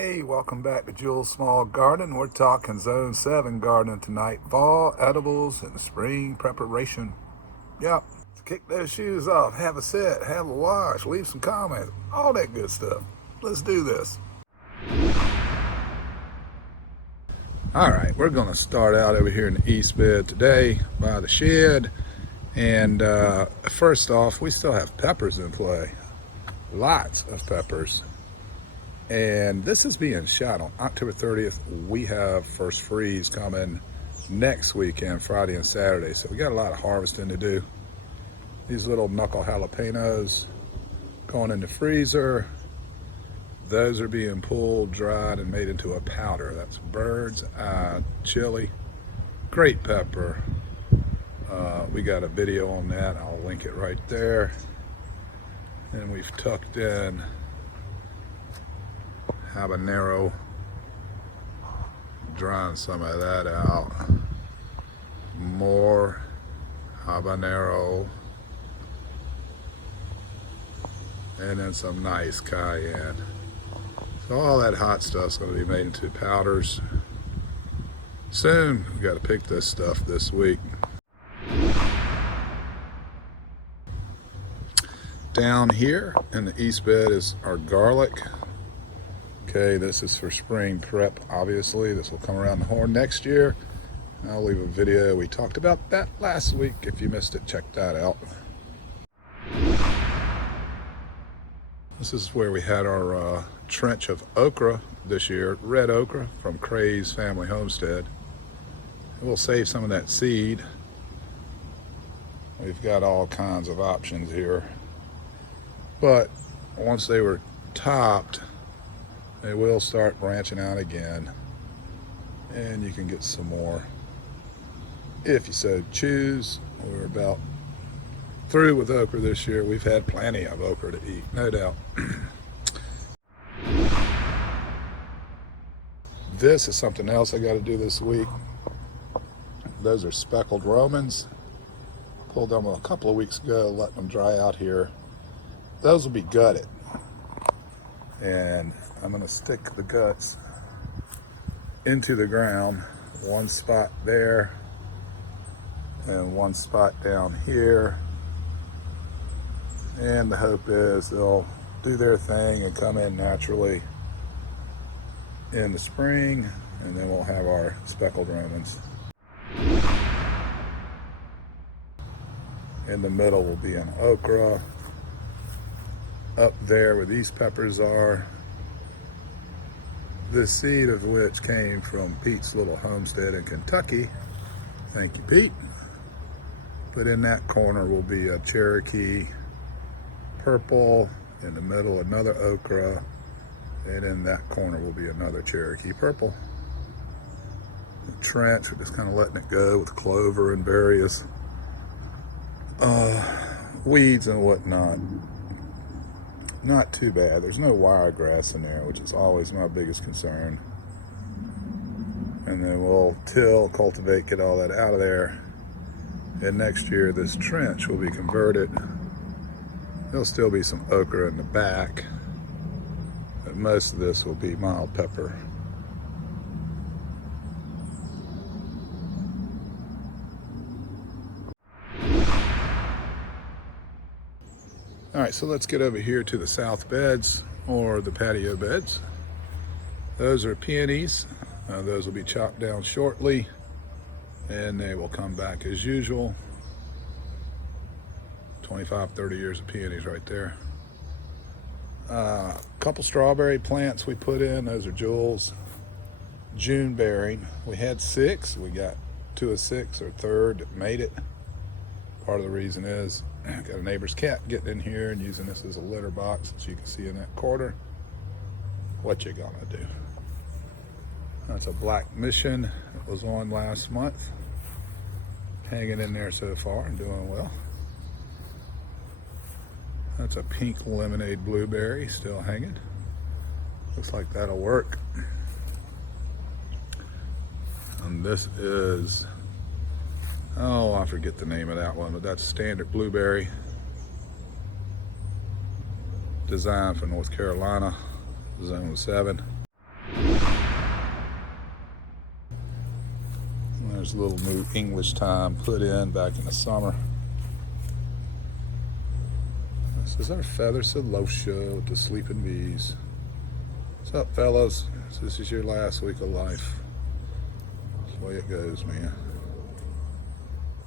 Hey, welcome back to Jules Small Garden. We're talking Zone 7 gardening tonight. Fall edibles and spring preparation. Yep. Kick those shoes off, have a sit, have a wash, leave some comments, all that good stuff. Let's do this. All right, we're going to start out over here in the east bed today by the shed. And first off, we still have peppers in play. Lots of peppers. And this is being shot on October 30th. We have first freeze coming next weekend, Friday and Saturday. So we got a lot of harvesting to do. These little knuckle jalapenos going in the freezer. Those are being pulled, dried, and made into a powder. That's bird's eye chili. Great pepper. We got a video on that. I'll link it right there. And we've tucked in habanero, drying some of that out. More habanero, and then some nice cayenne. So all that hot stuff's going to be made into powders soon. We got to pick this stuff this week. Down here in the east bed is our garlic. Okay, this is for spring prep, obviously. This will come around the horn next year. I'll leave a video. We talked about that last week. If you missed it, check that out. This is where we had our trench of okra this year, red okra from Cray's Family Homestead. We'll save some of that seed. We've got all kinds of options here. But once they were topped, they will start branching out again, and you can get some more if you so choose. We're about through with okra this year. We've had plenty of okra to eat, no doubt. This is something else I got to do this week. Those are speckled Romans. Pulled them a couple of weeks ago, letting them dry out here. Those will be gutted, and I'm going to stick the guts into the ground, one spot there and one spot down here, and the hope is they'll do their thing and come in naturally in the spring, and then we'll have our speckled Romans. In the middle will be an okra. Up there where these peppers are, the seed of which came from Pete's little homestead in Kentucky. Thank you, Pete. But in that corner will be a Cherokee purple, in the middle another okra, and in that corner will be another Cherokee purple. The trench, we're just kind of letting it go with clover and various weeds and whatnot. Not too bad. There's no wiregrass in there, which is always my biggest concern. And then we'll till, cultivate, get all that out of there. And next year this trench will be converted. There'll still be some okra in the back, but most of this will be mild pepper. All right, so let's get over here to the south beds, or the patio beds. Those are peonies. Those will be chopped down shortly, and they will come back as usual. 25, 30 years of peonies right there. A couple strawberry plants we put in. Those are Jules, June bearing. We had 6. We got 2 of 6, or third that made it. Part of the reason is got a neighbor's cat getting in here and using this as a litter box, as you can see in that corner. What you gonna do? That's a black mission that was on last month. Hanging in there so far and doing well. That's a pink lemonade blueberry still hanging. Looks like that'll work. And this is, oh, I forget the name of that one, but that's standard blueberry. Designed for North Carolina, Zone 7. There's a little new English thyme put in back in the summer. This is our feather celosia with the sleeping bees. What's up, fellas? This is your last week of life. That's the way it goes, man.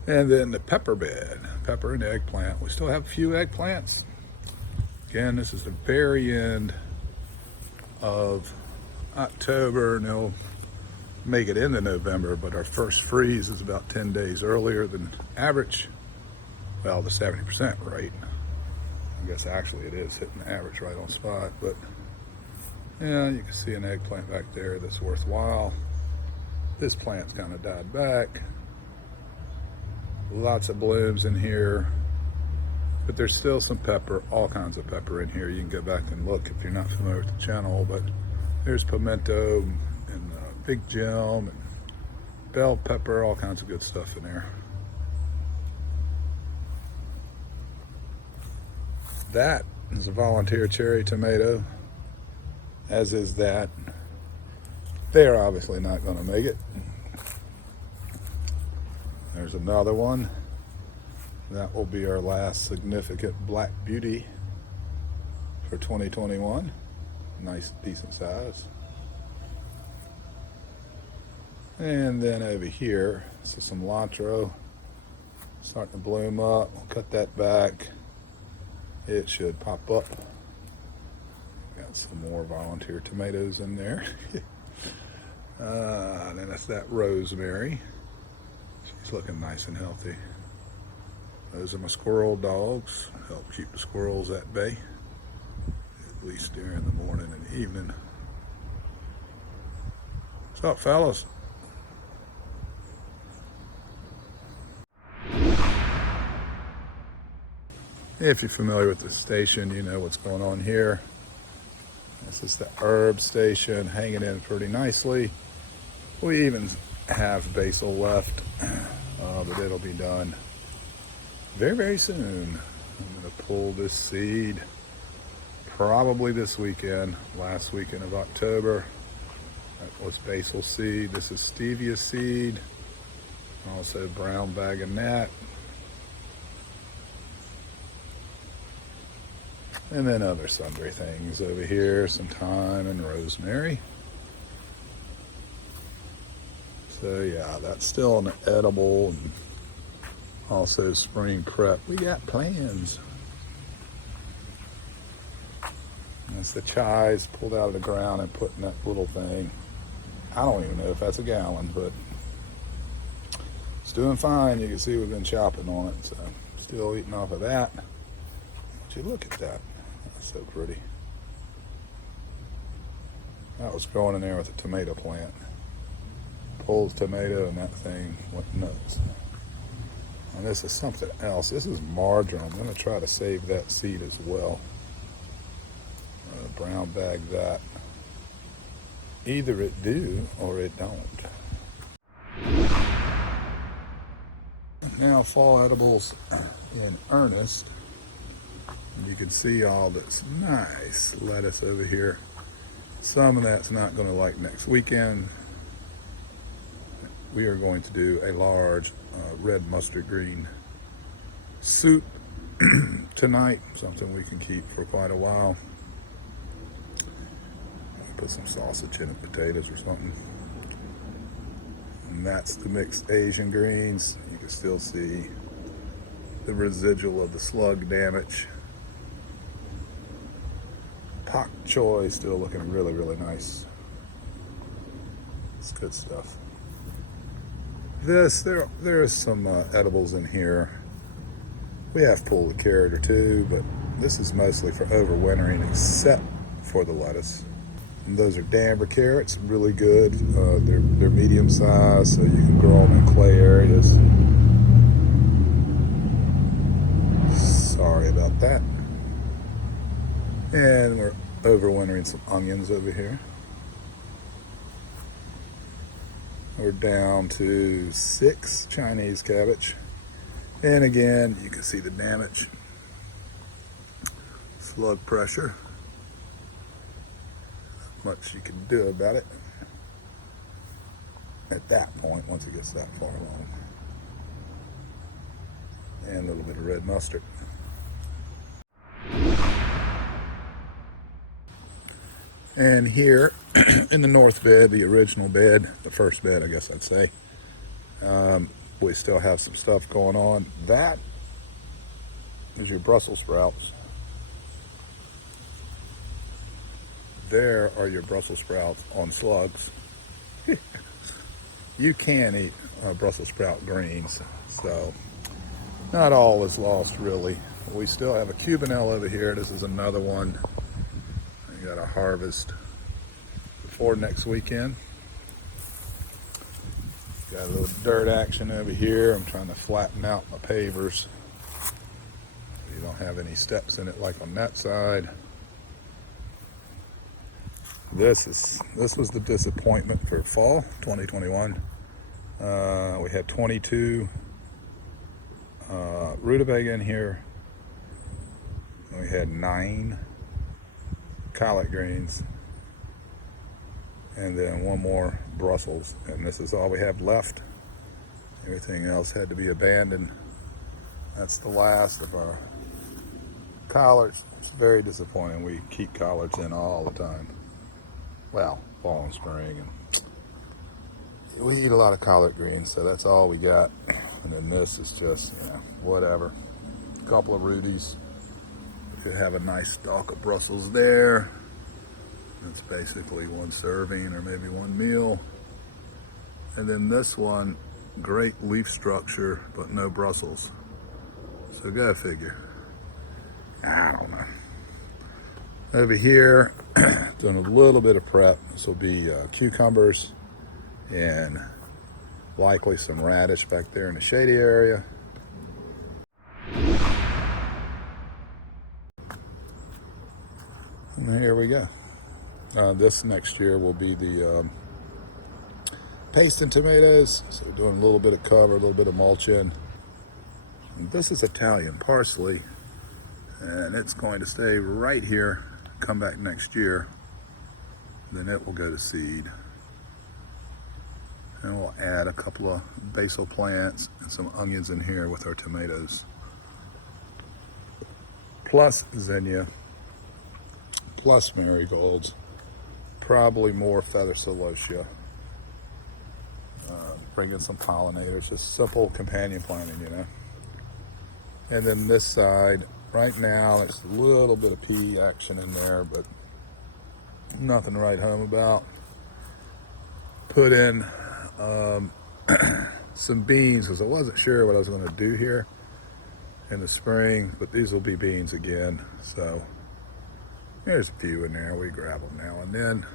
And then the pepper bed, pepper and eggplant. We still have a few eggplants. Again, this is the very end of October, and they'll make it into November, but our first freeze is about 10 days earlier than average. Well, the 70% rate. I guess actually it is hitting the average right on spot, but yeah, you can see an eggplant back there that's worthwhile. This plant's kind of died back. Lots of blooms in here, but there's still some pepper, all kinds of pepper in here. You can go back and look if you're not familiar with the channel, but there's pimento and big gem and bell pepper, all kinds of good stuff in there. That is a volunteer cherry tomato, as is that. They're obviously not going to make it. There's another one. That will be our last significant black beauty for 2021. Nice, decent size. And then over here, this is some cilantro starting to bloom up. We'll cut that back. It should pop up. Got some more volunteer tomatoes in there. And then that's that rosemary. She's looking nice and healthy. Those are my squirrel dogs. Help keep the squirrels at bay, at least during the morning and evening. What's up, fellas? If you're familiar with the station, you know what's going on here. This is the herb station, hanging in pretty nicely. We even have basil left, but it'll be done very, very soon. I'm going to pull this seed probably this weekend, last weekend of October. That was basil seed. This is stevia seed, also brown bag of gnat. And then other sundry things over here, some thyme and rosemary. So yeah, that's still an edible, and also spring prep. We got plans. That's the chives pulled out of the ground and put in that little thing. I don't even know if that's a gallon, but it's doing fine. You can see we've been chopping on it, so still eating off of that. Would you look at that? That's so pretty. That was growing in there with a tomato plant. Pulled tomato and that thing went nuts. And this is something else. This is marjoram. I'm going to try to save that seed as well. Brown bag that. Either it do or it don't. Now fall edibles in earnest. You can see all this nice lettuce over here. Some of that's not going to like next weekend. We are going to do a large red mustard green soup tonight, something we can keep for quite a while. Put some sausage in it, potatoes or something. And that's the mixed Asian greens. You can still see the residual of the slug damage. Pak choy still looking really, really nice. It's good stuff. There is some edibles in here. We have pulled a carrot or two, but this is mostly for overwintering, except for the lettuce. And those are Danver carrots, really good. They're medium sized, so you can grow them in clay areas. Sorry about that. And we're overwintering some onions over here. We're down to 6 Chinese cabbage. And again, you can see the damage. Slug pressure. Not much you can do about it. at that point once it gets that far along. And a little bit of red mustard. And here in the north bed, the original bed, the first bed I guess I'd say, we still have some stuff going on. That is your Brussels sprouts. There are your Brussels sprouts on slugs. You can eat Brussels sprout greens, so not all is lost really. We still have a cubanelle over here. This is another one. I got to harvest before next weekend. Got a little dirt action over here. I'm trying to flatten out my pavers so you don't have any steps in it like on that side. This was the disappointment for fall 2021. We had 22 rutabaga in here. We had 9 collard greens, and then 1 more Brussels, and this is all we have left. Everything else had to be abandoned. That's the last of our collards. It's very disappointing. We keep collards in all the time. Well, fall and spring, and we eat a lot of collard greens, so that's all we got. And then this is just, whatever. A couple of Rudies. We could have a nice stalk of Brussels there. That's basically 1 serving or maybe 1 meal. And then this one, great leaf structure, but no Brussels. So go figure. I don't know. Over here, doing a little bit of prep. This will be cucumbers and likely some radish back there in the shady area. And here we go. This next year will be the pasting tomatoes. So we're doing a little bit of cover, a little bit of mulching. And this is Italian parsley, and it's going to stay right here, come back next year. Then it will go to seed. And we'll add a couple of basil plants and some onions in here with our tomatoes. Plus zinnia, plus marigolds, probably more feather celosia. Bring in some pollinators, just simple companion planting, And then this side, right now, there's a little bit of pea action in there, but nothing to write home about. Put in some beans, because I wasn't sure what I was going to do here in the spring, but these will be beans again. So there's a few in there. We grab them now and then.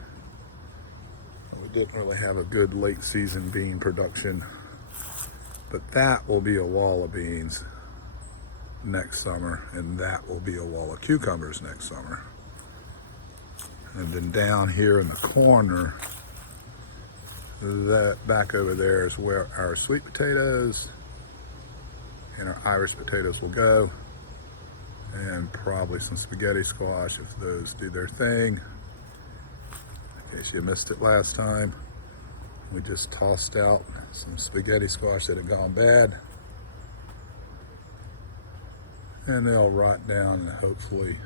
We didn't really have a good late season bean production, but that will be a wall of beans next summer, and that will be a wall of cucumbers next summer. And then down here in the corner, that back over there is where our sweet potatoes and our Irish potatoes will go, and probably some spaghetti squash if those do their thing. In case you missed it last time, we just tossed out some spaghetti squash that had gone bad, and they'll rot down and hopefully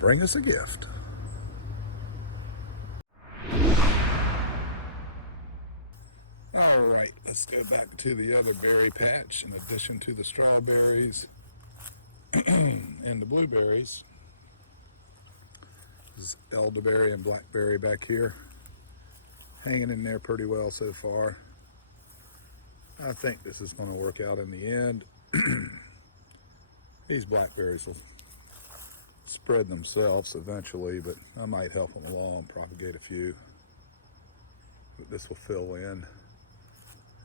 bring us a gift. All right, let's go back to the other berry patch. In addition to the strawberries and the blueberries, this is elderberry and blackberry back here, hanging in there pretty well so far. I think this is going to work out in the end. These blackberries will spread themselves eventually, but I might help them along, propagate a few. But this will fill in.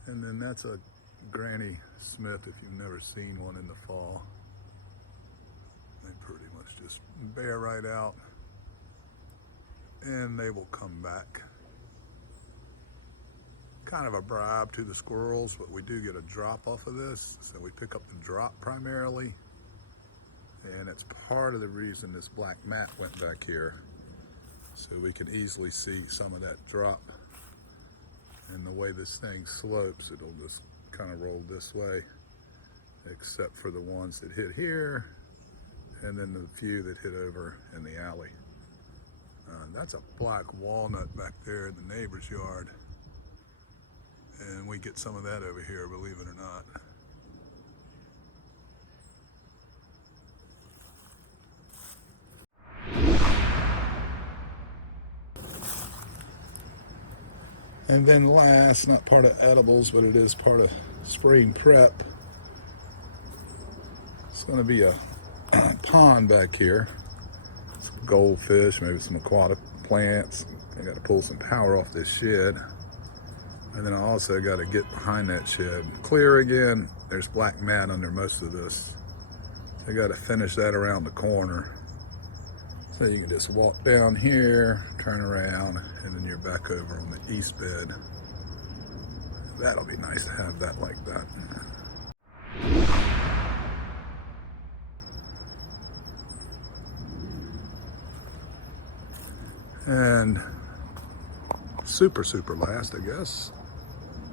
And then that's a Granny Smith if you've never seen one in the fall. They pretty much just bear right out, and they will come back. Kind of a bribe to the squirrels, but we do get a drop off of this, so we pick up the drop primarily, and it's part of the reason this black mat went back here, so we can easily see some of that drop. And the way this thing slopes, it'll just kind of roll this way, except for the ones that hit here, and then the few that hit over in the alley. That's a black walnut back there in the neighbor's yard. And we get some of that over here, believe it or not. And then last, not part of edibles, but it is part of spring prep. It's going to be a pond back here. Some goldfish, maybe some aquatic plants. I got to pull some power off this shed. And then I also got to get behind that shed. Clear again. There's black mat under most of this. So I got to finish that around the corner. So you can just walk down here, turn around, and then you're back over on the east bed. That'll be nice to have that like that. And super last, I guess,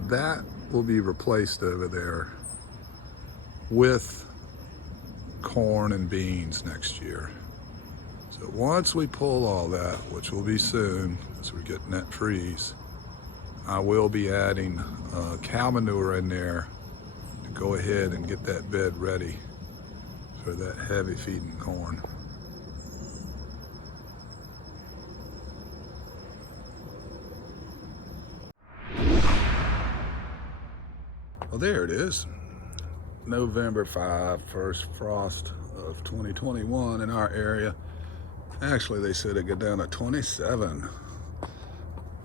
that will be replaced over there with corn and beans next year. So once we pull all that, which will be soon as we're getting that freeze, I will be adding cow manure in there to go ahead and get that bed ready for that heavy feeding corn. Well, there it is. November 5, first frost of 2021 in our area. Actually, they said it got down to 27 a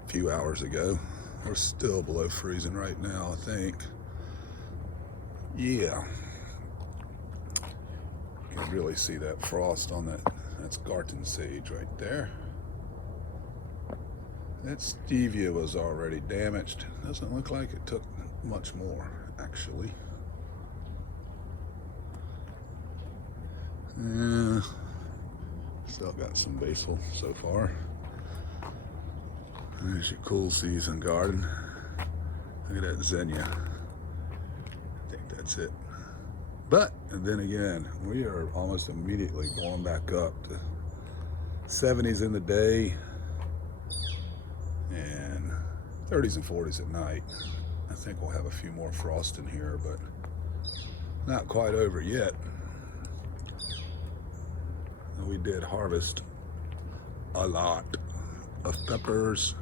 few hours ago. We're still below freezing right now, I think. Yeah. You can really see that frost on that. That's Garden sage right there. That stevia was already damaged. Doesn't look like it took much more, actually. Still got some basil so far. There's your cool season garden. Look at that zinnia. I think that's it. But, and then again, we are almost immediately going back up to 70s in the day and 30s and 40s at night. I think we'll have a few more frost in here, but not quite over yet. We did harvest a lot of peppers.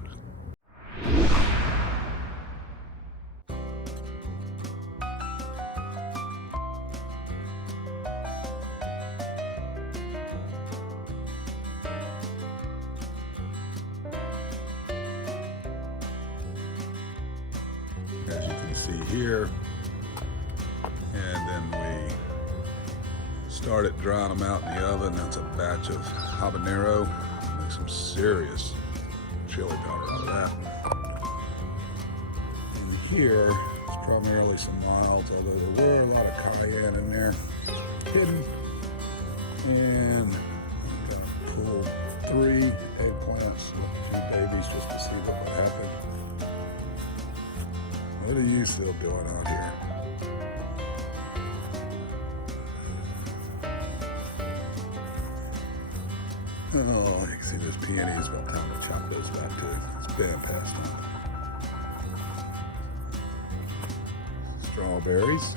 As you can see here, and then we started drying them out in the oven. That's a batch of habanero. Make some serious chili powder out of that. And here it's primarily some milds, although there were a lot of cayenne in there hidden. And I'm gonna pull 3 eggplants, 2 babies, just to see what would happen. What are you still doing out here? Oh, you can see those peonies. About time to chop those back too. It's been past time. Strawberries.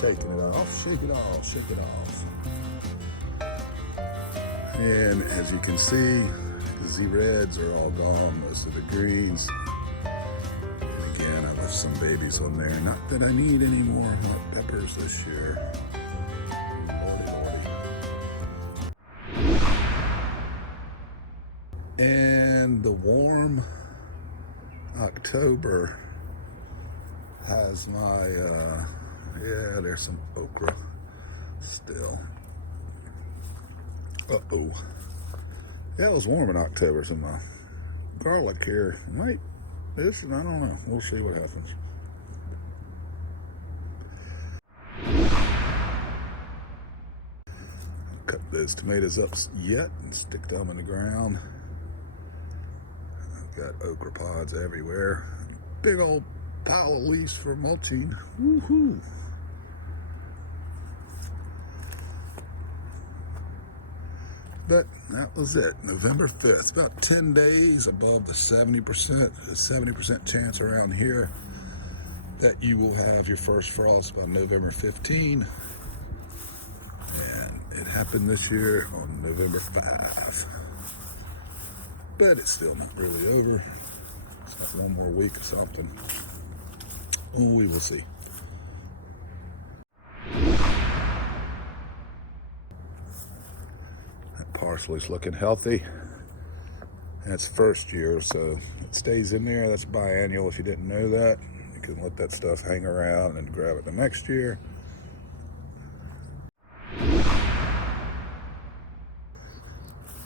Shaking it off, shake it off, shake it off. And as you can see, the Z-Reds are all gone, most of the greens. And again, I left some babies on there. Not that I need any more hot peppers this year. And the warm October has my, yeah, there's some okra still. Uh-oh. Yeah, it was warm in October, so my garlic here might, I don't know. We'll see what happens. Cut those tomatoes up yet and stick them in the ground. Got okra pods everywhere. Big old pile of leaves for mulching. Woohoo! But that was it, November 5th. About 10 days above the 70% chance around here that you will have your first frost by November 15. And it happened this year on November 5. But it's still not really over. It's got one more week or something. Oh, we will see. That parsley's looking healthy. That's first year, so it stays in there. That's biennial if you didn't know that. You can let that stuff hang around and grab it the next year.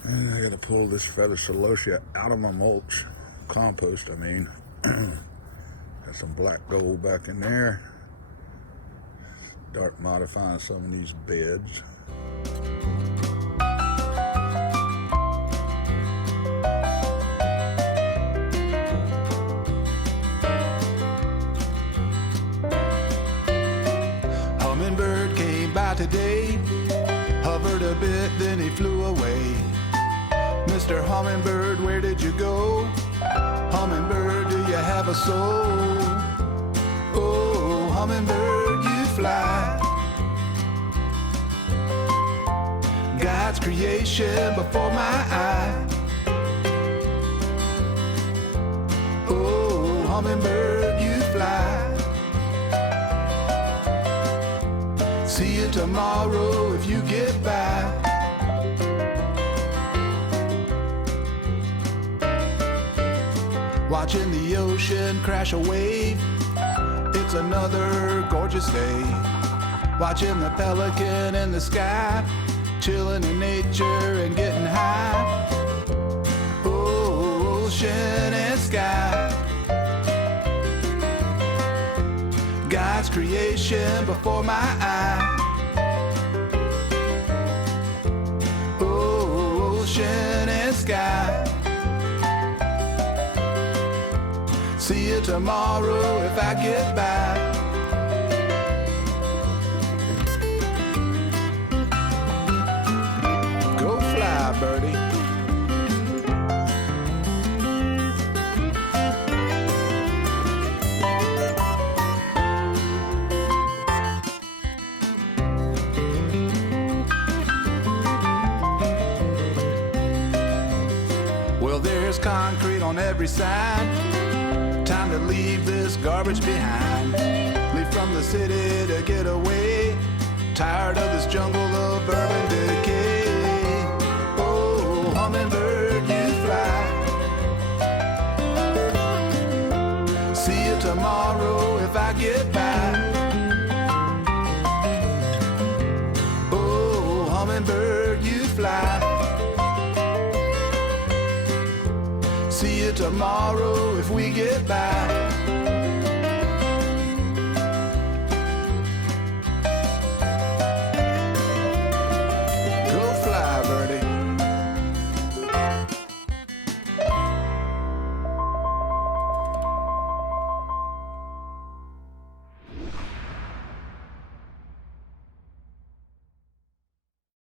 And I gotta pull this feather celosia out of my mulch, compost I mean. Got some black gold back in there. Start modifying some of these beds. Hummingbird came by today, hovered a bit, then he flew away. Mr. Hummingbird, where did you go? Hummingbird, do you have a soul? Oh, hummingbird, you fly. God's creation before my eye. Oh, hummingbird, you fly. See you tomorrow if you get by. Watching the ocean crash a wave, it's another gorgeous day. Watching the pelican in the sky, chilling in nature and getting high. Oh, ocean and sky, God's creation before my eye. Oh, ocean and sky. See you tomorrow if I get by. Go fly, birdie. Well, there's concrete on every side. Time to leave this garbage behind. Leave from the city to get away. Tired of this jungle of urban decay. Oh, hummingbird, you fly. See you tomorrow if I get by. Oh, hummingbird, you fly. See you tomorrow if we get by.